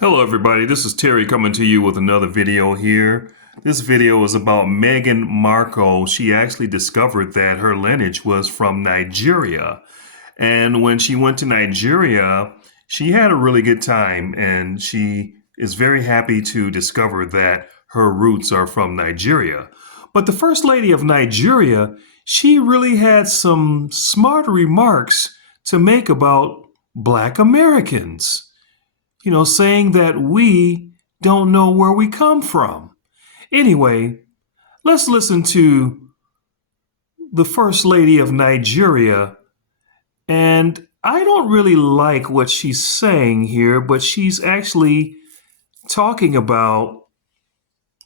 Hello everybody, this is Terry coming to you with another video here. This video is about Meghan Markle. She actually discovered that her lineage was from Nigeria. And when she went to Nigeria, she had a really good time and she is very happy to discover that her roots are from Nigeria. But the First Lady of Nigeria, she really had some smart remarks to make about Black Americans, saying that we don't know where we come from. Anyway, let's listen to the First Lady of Nigeria. And I don't really like what she's saying here, but she's actually talking about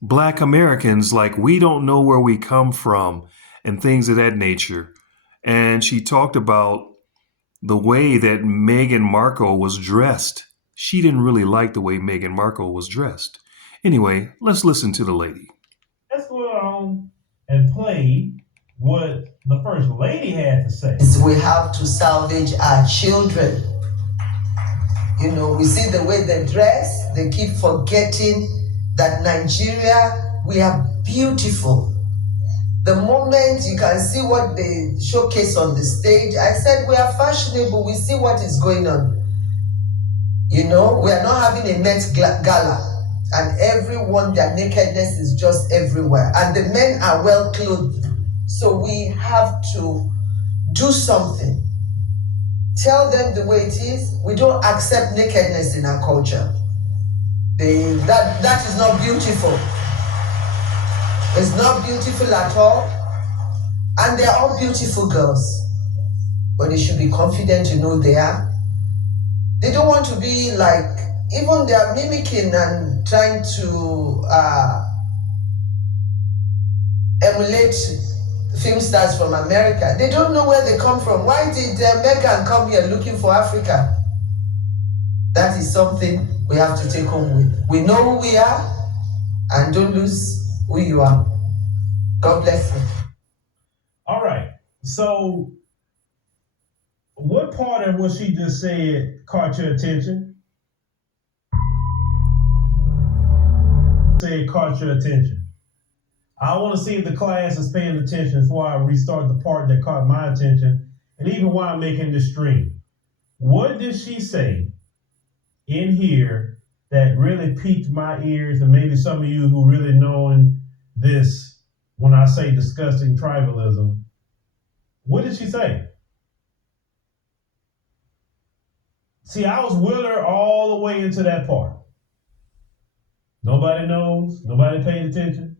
Black Americans like we don't know where we come from and things of that nature. And she talked about the way that Meghan Markle was dressed. She didn't really like the way Meghan Markle was dressed. Anyway, let's listen to the lady. Let's go on and play what the First Lady had to say. We have to salvage our children. We see the way they dress. They keep forgetting that Nigeria, we are beautiful. The moment you can see what they showcase on the stage, I said we are fashionable. We see what is going on. We are not having a Met Gala, and everyone, their nakedness is just everywhere. And the men are well clothed. So we have to do something. Tell them the way it is. We don't accept nakedness in our culture. That is not beautiful. It's not beautiful at all. And they're all beautiful girls. But they should be confident they are. They don't want to be like, even they are mimicking and trying to emulate film stars from America. They don't know where they come from. Why did Meghan come here looking for Africa? That is something we have to take home with. We know who we are, and don't lose who you are. God bless you. All right. So, what part of what she just said caught your attention? I want to see if the class is paying attention before I restart the part that caught my attention, and even while I'm making this stream. What did she say in here that really piqued my ears, and maybe some of you who really knowing this, when I say disgusting tribalism, what did she say? See, I was with her all the way into that part. Nobody knows, nobody paid attention.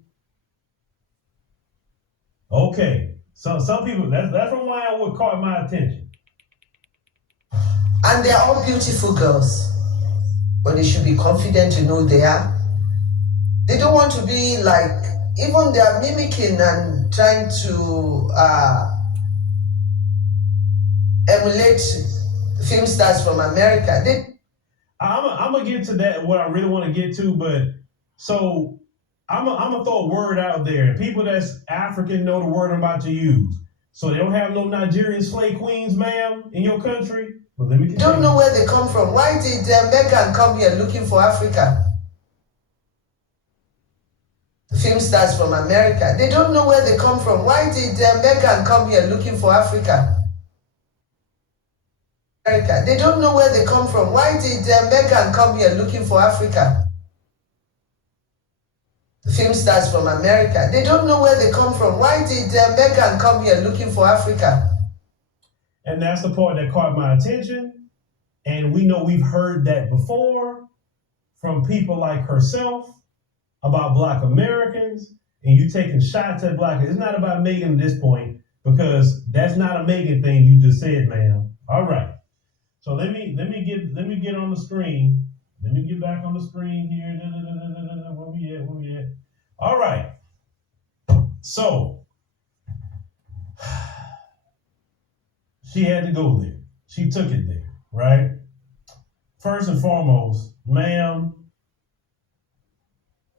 Okay, so some people, that's from why what caught my attention. And they're all beautiful girls. But they should be confident they are. They don't want to be like, even they are mimicking and trying to emulate film stars from America. I'm gonna get to that, what I really want to get to, but so I'm gonna throw a word out there. People that's African know the word I'm about to use. So they don't have no Nigerian slave queens, ma'am, in your country? Well, let me continue. Don't know where they come from. Why did Meghan come here looking for Africa? Film stars from America. They don't know where they come from. Why did Meghan come here looking for Africa? They don't know where they come from. Why did Meghan come here looking for Africa? Film stars from America. They don't know where they come from. Why did Meghan come here looking for Africa? And that's the part that caught my attention. And we know we've heard that before from people like herself about Black Americans, and you taking shots at Black. It's not about Meghan at this point, because that's not a Meghan thing you just said, ma'am. All right. So let me get on the screen. Let me get back on the screen here. Where we at? All right. So she had to go there. She took it there, right? First and foremost, ma'am,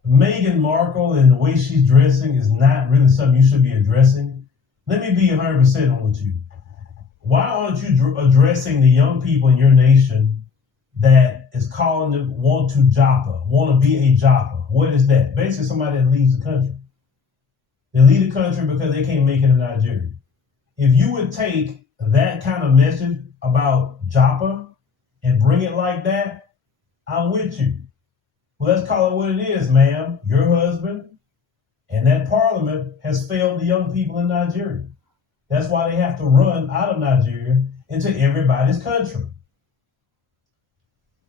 Meghan Markle and the way she's dressing is not really something you should be addressing. Let me be 100% on with you. Why aren't you addressing the young people in your nation that that is calling them want to be a Joppa. What is that? Basically somebody that leaves the country. They leave the country because they can't make it in Nigeria. If you would take that kind of message about Joppa and bring it like that, I'm with you. Well, let's call it what it is, ma'am. Your husband and that parliament has failed the young people in Nigeria. That's why they have to run out of Nigeria into everybody's country.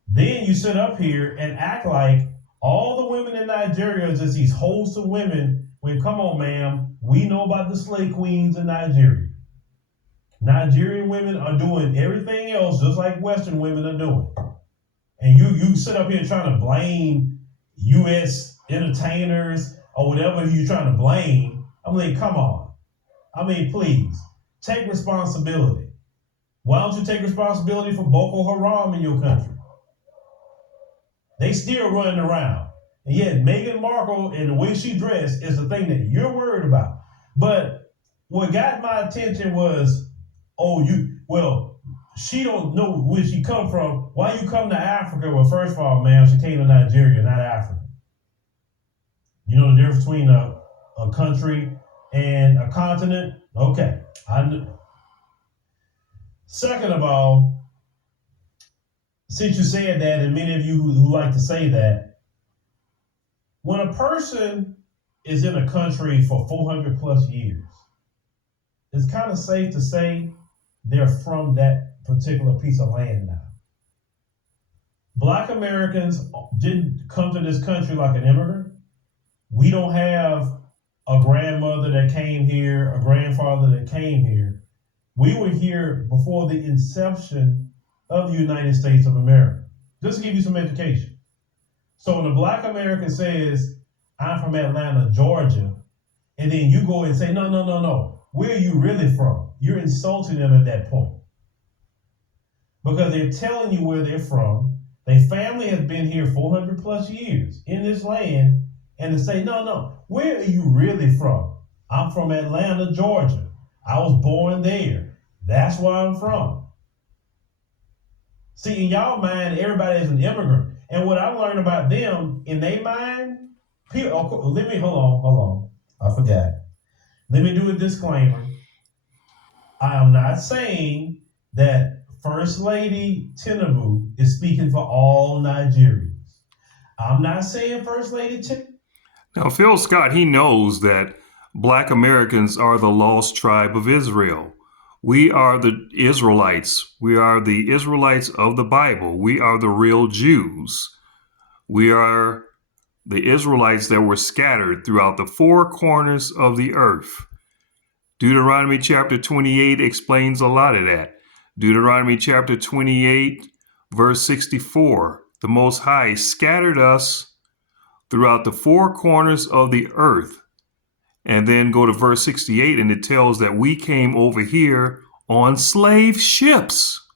Then you sit up here and act like all the women in Nigeria are just these wholesome women. When, come on, ma'am, we know about the slave queens in Nigeria. Nigerian women are doing everything else just like Western women are doing. And you sit up here trying to blame U.S. entertainers or whatever you're trying to blame. I'm like, come on. I mean, please, take responsibility. Why don't you take responsibility for Boko Haram in your country? They still running around. And yet Meghan Markle and the way she dressed is the thing that you're worried about. But what got my attention was, she don't know where she come from. Why you come to Africa? Well, first of all, ma'am, she came to Nigeria, not Africa. You know the difference between a country and a continent? Okay. I knew. Second of all, since you said that, and many of you who like to say that, when a person is in a country for 400 plus years, it's kind of safe to say they're from that particular piece of land now. Black Americans didn't come to this country like an immigrant. We don't have a grandmother that came here, a grandfather that came here. We were here before the inception of the United States of America. Just to give you some education. So when a Black American says, I'm from Atlanta, Georgia, and then you go and say, no. Where are you really from? You're insulting them at that point. Because they're telling you where they're from. Their family has been here 400 plus years in this land. And to say, no, where are you really from? I'm from Atlanta, Georgia. I was born there. That's where I'm from. See, in y'all mind, everybody is an immigrant. And what I learned about them, in their mind, hold on. I forgot. Let me do a disclaimer. I am not saying that First Lady Tinubu is speaking for all Nigerians. I'm not saying First Lady Tinubu. Now, Phil Scott, he knows that Black Americans are the lost tribe of Israel. We are the Israelites. We are the Israelites of the Bible. We are the real Jews. We are the Israelites that were scattered throughout the four corners of the earth. Deuteronomy chapter 28 explains a lot of that. Deuteronomy chapter 28, verse 64, the Most High scattered us throughout the four corners of the earth. And then go to verse 68, and it tells that we came over here on slave ships.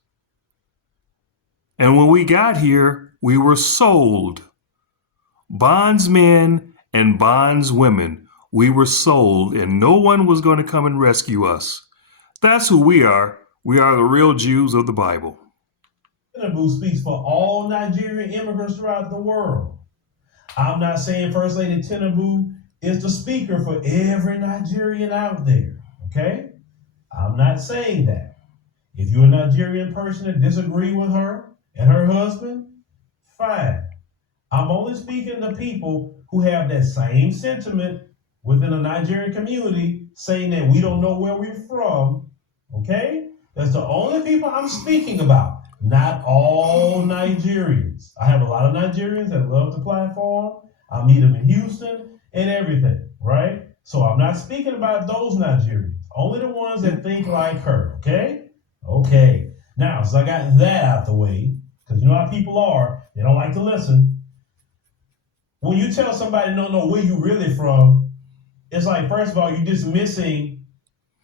And when we got here, we were sold. Bondsmen and bondswomen, we were sold, and no one was going to come and rescue us. That's who we are. We are the real Jews of the Bible. Tinubu speaks for all Nigerian immigrants throughout the world. I'm not saying First Lady Tinubu is the speaker for every Nigerian out there, okay? I'm not saying that. If you're a Nigerian person that disagree with her and her husband, fine. I'm only speaking to people who have that same sentiment within the Nigerian community saying that we don't know where we're from, okay? That's the only people I'm speaking about, not all Nigerians. I have a lot of Nigerians that love the platform. I meet them in Houston and everything, right? So I'm not speaking about those Nigerians, only the ones that think like her, okay? Okay. Now, so I got that out the way, because you know how people are, they don't like to listen. When you tell somebody don't know where you really from, it's like, first of all, you're just missing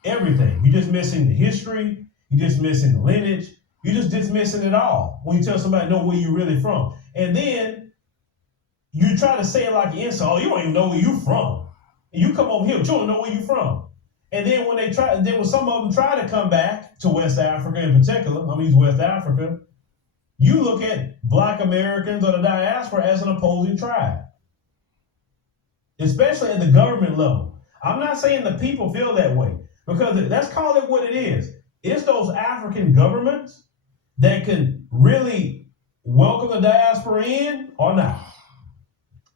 everything. You're just missing the history. You're just missing the lineage. You're just dismissing it all when you tell somebody know where you're really from. And then you try to say it like an insult. Oh, you don't even know where you're from. And you come over here, but you don't know where you're from. And then when some of them try to come back to West Africa in particular, I'm gonna use West Africa, you look at Black Americans or the diaspora as an opposing tribe, especially at the government level. I'm not saying the people feel that way, because let's call it what it is. It's those African governments that can really welcome the diaspora in or not.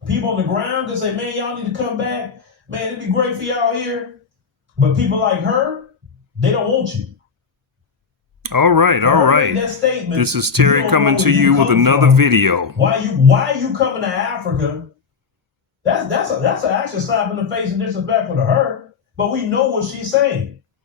People on the ground can say, man, y'all need to come back. Man, it'd be great for y'all here. But people like her, they don't want you. All right, all right. That statement, this is Terry coming to you with another video. Why are you coming to Africa? That's actually slap in the face and disrespectful to her. But we know what she's saying.